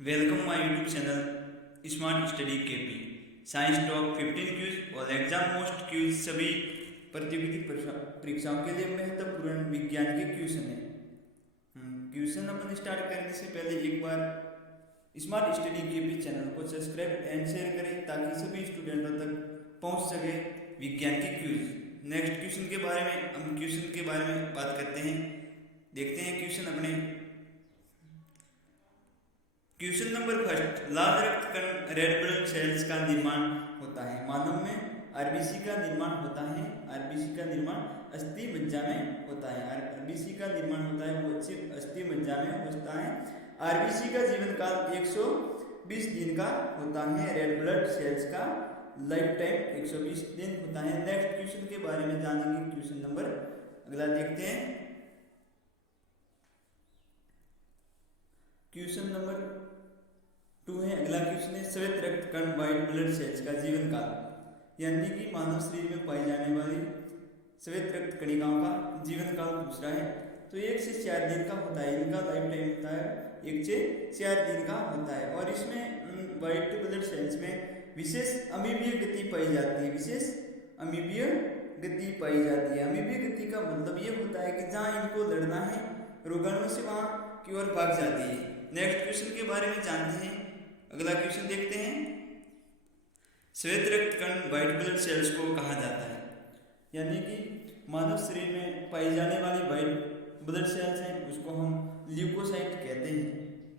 Welcome my YouTube channel smart study KP. Science top 15 Qs और exam most Qs सभी प्रतियोगिता परीक्षाओं के लिए महत्वपूर्ण विज्ञान के क्वेश्चन है। क्वेश्चन अपन स्टार्ट करने से पहले एक बार स्मार्ट स्टडी केपी चैनल को सब्सक्राइब एंड शेयर करें ताकि सभी स्टूडेंटों तक पहुंच सके विज्ञान के क्यूज। नेक्स्ट क्वेश्चन के बारे में हम क्वेश्चन के बारे में बात करते हैं। देखते हैं क्वेश्चन अपने। क्वेश्चन नंबर फर्स्ट, लाल रक्त कण रेड ब्लड सेल्स का निर्माण होता है। मानव में आरबीसी का निर्माण होता है। आरबीसी का निर्माण अस्थि मज्जा में होता है। आरबीसी का निर्माण होता है वो अस्थि मज्जा में होता है। आरबीसी का जीवन काल 120 दिन का होता है। रेड ब्लड सेल्स का लाइफ टाइम 120 दिन होता है। नेक्स्ट क्वेश्चन के बारे में जानेंगे। क्वेश्चन नंबर अगला देखते हैं। क्वेश्चन नंबर 2 है। अगला क्वेश्चन है, श्वेत रक्त कण व्हाइट ब्लड सेल्स का जीवन काल, यानी कि मानव शरीर में पाई जाने वाली श्वेत रक्त कणिकाओं का जीवन काल पूछ रहा है। तो 1 से 4 दिन का होता है। इनका लाइफ टाइम होता है 1 से 4 दिन का होता है। और इसमें व्हाइट ब्लड सेल्स में विशेष अमीबीय गति पाई जाती है। विशेष अमीबीय गति पाई जाती है। अमीबीय गति का मतलब ये होता है कि जहाँ इनको लड़ना है रोगाणु से वहाँ की ओर भाग जाती है। नेक्स्ट क्वेश्चन के बारे में जानते हैं। अगला क्वेश्चन देखते हैं। श्वेत रक्त कण व्हाइट ब्लड सेल्स को कहा जाता है, यानी कि मानव शरीर में पाई जाने वाली व्हाइट ब्लड सेल्स हैं उसको हम ल्यूकोसाइट कहते हैं।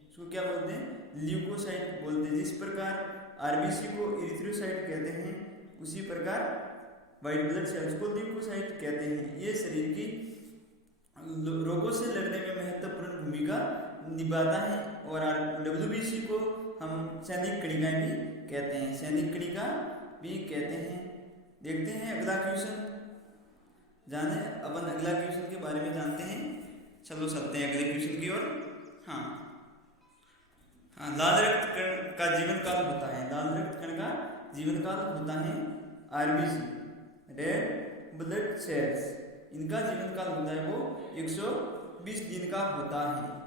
उसको क्या बोलते हैं? ल्यूकोसाइट बोलते हैं। जिस प्रकार आरबीसी को इरिथ्रोसाइट कहते हैं उसी प्रकार व्हाइट ब्लड सेल्स को ल्यूकोसाइट कहते हैं। ये शरीर की रोगों से लड़ने में महत्वपूर्ण भूमिका निभाता है। और डब्ल्यूबीसी को हम सैनिक कणिकाएं भी कहते हैं। सैनिक कणिका भी कहते हैं। देखते हैं अगला क्वेश्चन। जाने अपन अगला क्वेश्चन के बारे में जानते हैं। चलो चलते हैं अगले क्वेश्चन की ओर। हाँ, लाल रक्त कण का जीवन काल होता है। लाल रक्त कण का जीवन काल होता है आरबीसी रेड ब्लड सेल्स, इनका जीवन काल होता है वो 120 दिन का होता है।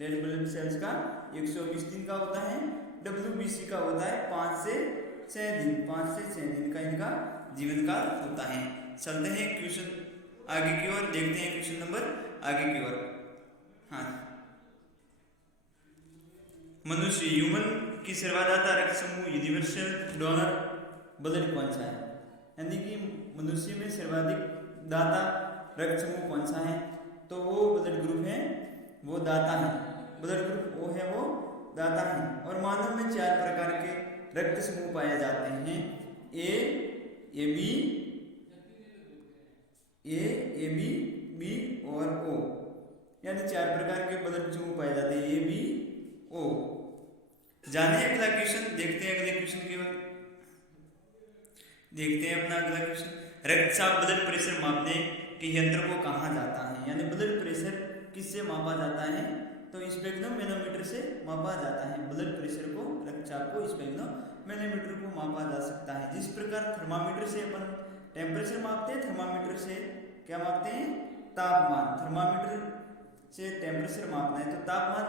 रेड ब्लड सेल्स का 120 दिन का होता है। डब्ल्यूबीसी का होता है 5 से 6 दिन। 5 से 6 दिन का इनका जीवन काल होता है। चलते हैं क्वेश्चन आगे की ओर। देखते हैं क्वेश्चन नंबर आगे की ओर। हाँ, मनुष्य ह्यूमन की सर्वदाता रक्त समूह यूनिवर्सल डोनर ब्लड कौन सा है? यानी कि मनुष्य में सर्वाधिक दाता रक्त समूह कौन सा है? तो वो ब्लड ग्रुप है वो दाता है। ब्लड ग्रुप वो है वो दाता है। और मानव में 4 प्रकार के रक्त समूह पाए जाते हैं। ए बी बी और ओ, यानी 4 प्रकार के ब्लड समूह पाए जाते हैं। A B O. जाने अगला क्वेश्चन। देखते हैं अगले क्वेश्चन की ओर। देखते हैं अपना अगला क्वेश्चन। रक्तचाप ब्लड प्रेशर मापने के यंत्र को कहा जाता है? यानी ब्लड प्रेशर किससे मापा जाता है? तो स्पेग्नोमेनोमीटर से मापा जाता है। ब्लड प्रेशर को, रक्तचाप को स्पेग्नोमेनोमीटर को मापा जा सकता है। जिस प्रकार थर्मामीटर से अपन टेम्परेचर मापते हैं, थर्मामीटर से क्या मापते हैं? तापमान। थर्मामीटर से टेम्परेचर मापना है तो तापमान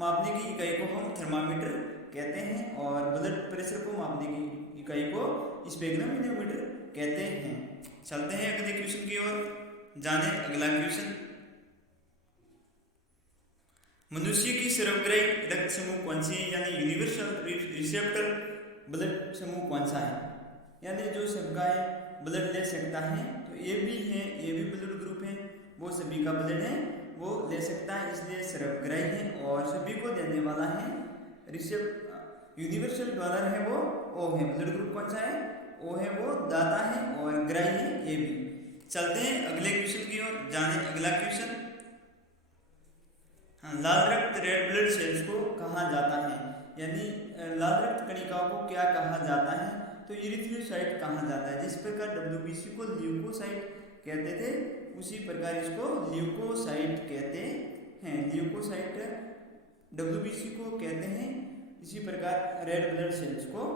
मापने की इकाई को हम थर्मामीटर कहते हैं। और ब्लड प्रेशर को मापने की इकाई को स्पेग्नोमेनोमीटर कहते हैं। चलते हैं अगले क्वेश्चन की ओर। जाने अगला क्वेश्चन। मनुष्य की सर्वग्राही रक्त समूह कौन सी है? यानी यूनिवर्सल रिसेप्टर ब्लड समूह कौन सा है? यानी जो सबका ब्लड ले सकता है। तो ए बी है, ए बी ब्लड ग्रुप है, वो सभी का ब्लड है वो ले सकता है, इसलिए सर्वग्राही है। और सभी को देने वाला है यूनिवर्सल डोनर है वो ओ है। ब्लड ग्रुप कौन सा है? ओ है वो दाता है। और ग्राही है ए बी। चलते हैं अगले क्वेश्चन की ओर। जाने अगला क्वेश्चन। हाँ, लाल रक्त रेड ब्लड सेल्स को कहा जाता है? यानी लाल रक्त कणिकाओं को क्या कहा जाता है? तो इरिथ्रोसाइट कहा जाता है। जिस प्रकार डब्ल्यूबीसी को ल्यूकोसाइट कहते थे उसी प्रकार इसको ल्यूकोसाइट कहते हैं। ल्यूकोसाइट डब्ल्यूबीसी को कहते हैं। इसी प्रकार रेड ब्लड सेल्स को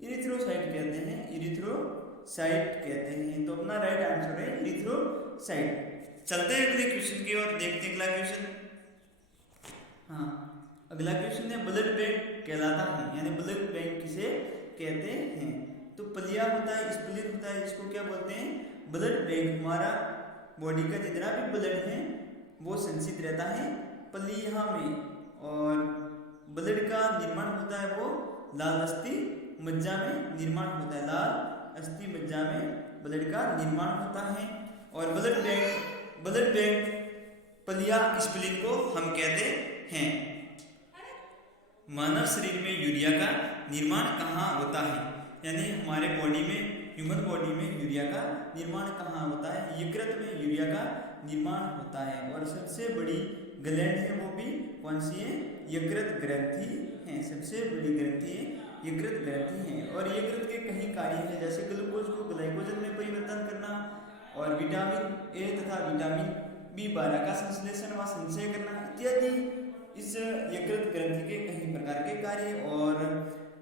इरिथ्रोसाइट कहते हैं। इरिथ्रोसाइट कहते हैं। तो अपना राइट आंसर है इरिथ्रोसाइट। चलते हैं अगले क्वेश्चन की ओर। देखते हैं अगला क्वेश्चन। हाँ, अगला क्वेश्चन है ब्लड बैंक कहलाता है, यानी ब्लड बैंक किसे कहते हैं? तो पलिया होता है, स्प्लीन होता है, इसको क्या बोलते हैं? Blood bank. हमारा बॉडी का जितना भी ब्लड है वो संचित रहता है पलिया में, और ब्लड का निर्माण होता है वो लाल अस्थि मज्जा में निर्माण होता है, लाल अस्थि मज्जा में ब्लड का निर्माण होता है। और ब्लड बैंक पलिया स्प्लीन को हम कहते हैं। मानव शरीर में यूरिया का निर्माण कहाँ होता है? यानी हमारे बॉडी में, ह्यूमन बॉडी में यूरिया का निर्माण कहाँ होता है? यकृत में यूरिया का निर्माण होता है। और सबसे बड़ी ग्लैंड है वो भी कौन सी है? यकृत ग्रंथि है, सबसे बड़ी ग्रंथि है यकृत ग्रंथि है। और यकृत के कई कार्य हैं, जैसे ग्लूकोज को ग्लाइकोजन में परिवर्तन करना, और विटामिन ए तथा विटामिन B12 का संश्लेषण व संचय करना इत्यादि इस यकृत ग्रंथि के कई प्रकार के कार्य। और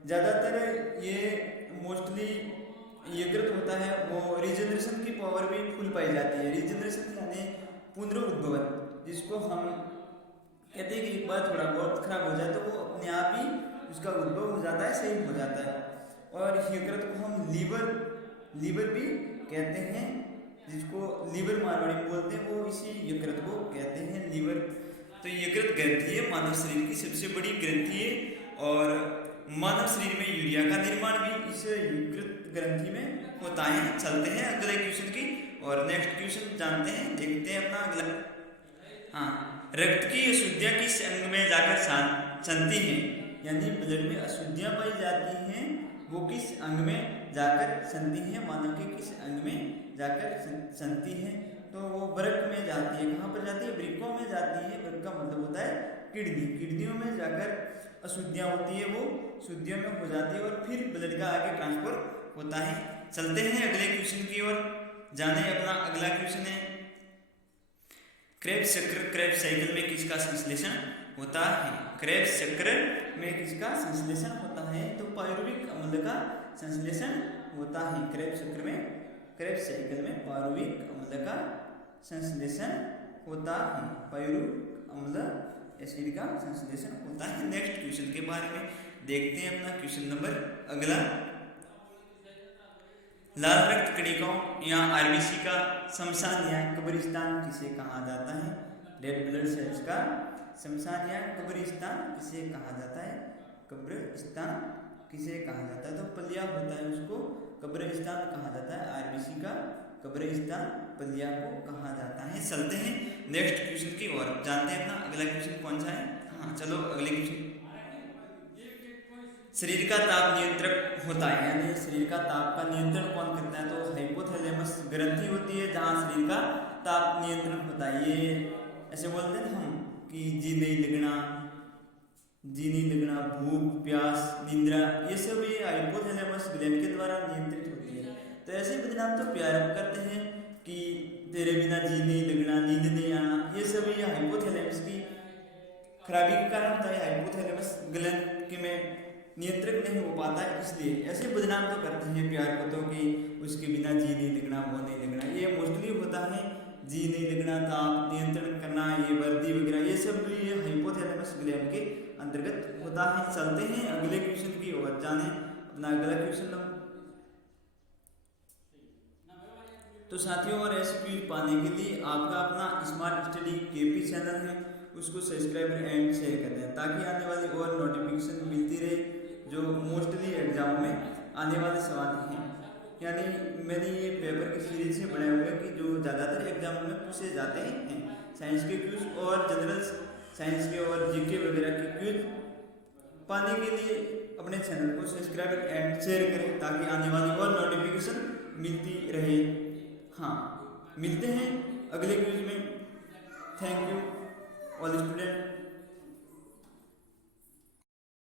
ज़्यादातर ये मोस्टली यकृत होता है वो रिजनरेशन की पावर भी फुल पाई जाती है। रिजनरेशन यानी पुनरुद्भवन, जिसको हम कहते हैं कि एक बार थोड़ा बहुत खराब हो जाए तो वो अपने आप ही उसका उद्भव हो जाता है, सही हो जाता है। और यकृत को हम लीवर भी कहते हैं, जिसको लीवर मारवाड़ी बोलते हैं, वो इसी यकृत को कहते हैं लीवर। तो यकृत ग्रंथि है मानव शरीर की सबसे बड़ी ग्रंथि है, और मानव शरीर में यूरिया का निर्माण भी इस यकृत ग्रंथि में होता है। चलते हैं अगले क्वेश्चन की और नेक्स्ट क्वेश्चन जानते हैं, देखते हैं अपना अगला। हाँ, रक्त की अशुद्धियाँ किस अंग में जाकर संती हैं? यानी ब्लड में अशुद्धियाँ पाई जाती हैं वो किस अंग में जाकर संती हैं? मानव के किस अंग में जाकर संती हैं? तो वो वृक्क में जाती है। कहाँ पर जाती है? वृक्कों में जाती है। वृक्क का मतलब होता है किडनी। किडनियों में जाकर अशुद्धियाँ होती है वो शुद्धियों में हो जाती है, और फिर ब्लड का आगे ट्रांसफर होता है। चलते हैं अगले क्वेश्चन की ओर, जाने अपना अगला क्वेश्चन है क्रेब्स चक्र क्रेब्स साइकिल में किसका संश्लेषण होता है? क्रेब्स चक्र में किसका संश्लेषण होता है? तो पायरुविक अम्ल का संश्लेषण होता है क्रेब्स चक्र में, क्रेब्स साइकिल में पायरुविक अम्ल का संश्लेषण होता है, पायरुविक अम्ल एसिड का संश्लेषण होता है। नेक्स्ट क्वेश्चन के बारे में देखते हैं अपना क्वेश्चन नंबर अगला। लाल रक्त कणिकाओं या आरबीसी का शमशान या कब्रिस्तान किसे कहा जाता है? रेड ब्लड सेल्स का शमशान या कब्रिस्तान किसे कहा जाता है? कब्रिस्तान किसे कहा जाता है? तो पलिया होता है उसको कब्रिस्तान कहा जाता है, आरबीसी का कब्रिस्तान पलिया को कहा जाता है। चलते हैं नेक्स्ट क्वेश्चन की ओर, जानते हैं अपना अगला क्वेश्चन कौन सा है। हाँ चलो अगले क्वेश्चन। शरीर का ताप नियंत्रक होता है, यानी शरीर का ताप का नियंत्रण कौन करता है? तो हाइपोथैलेमस ग्रंथि होती है जहाँ शरीर का ताप नियंत्रण होता है। ये ऐसे बोलते हैं हम कि जी नहीं लगना, भूख प्यास निंद्रा, ये सब ये हाइपोथैलेमस ग्लैंड के द्वारा नियंत्रित होती है। तो ऐसे बदनाम तो प्यार करते हैं कि तेरे बिना जी नहीं लगना, नींद नहीं आना, ये सब ये हाइपोथैलेमस की खराबी के कारण होता है। हाइपोथैलेमस ग्लैंड के में नियंत्रित नहीं हो पाता है, इसलिए ऐसे बदनाम तो करते हैं प्यार को तो कि उसके बिना जी नहीं लगना, वो नहीं लगना। ये मोस्टली होता है जी नहीं लगना, ताप नियंत्रण करना, ये वर्दी वगैरह, ये सब भी ये हाइपोथैलेमस ग्लैंड के अंतर्गत होता है। चलते हैं अगले क्वेश्चन की ओर, जाने अपना अगला क्वेश्चन। तो साथियों, और ऐसे क्विज पाने के लिए आपका अपना स्मार्ट स्टडी केपी चैनल है, उसको सब्सक्राइब एंड शेयर कर दें ताकि आने वाली और नोटिफिकेशन मिलती रहे जो मोस्टली एग्जाम में आने वाले सवाल हैं। यानी मैंने ये पेपर की सीरीज से बनाए हुए कि जो ज़्यादातर एग्जाम में पूछे जाते हैं, साइंस के क्विज और जनरल साइंस के और जीके वगैरह के क्विज पाने के लिए अपने चैनल को सब्सक्राइब एंड शेयर करें ताकि आने वाली और नोटिफिकेशन मिलती रहे। हाँ, मिलते हैं अगले क्विज में। Thank you all student.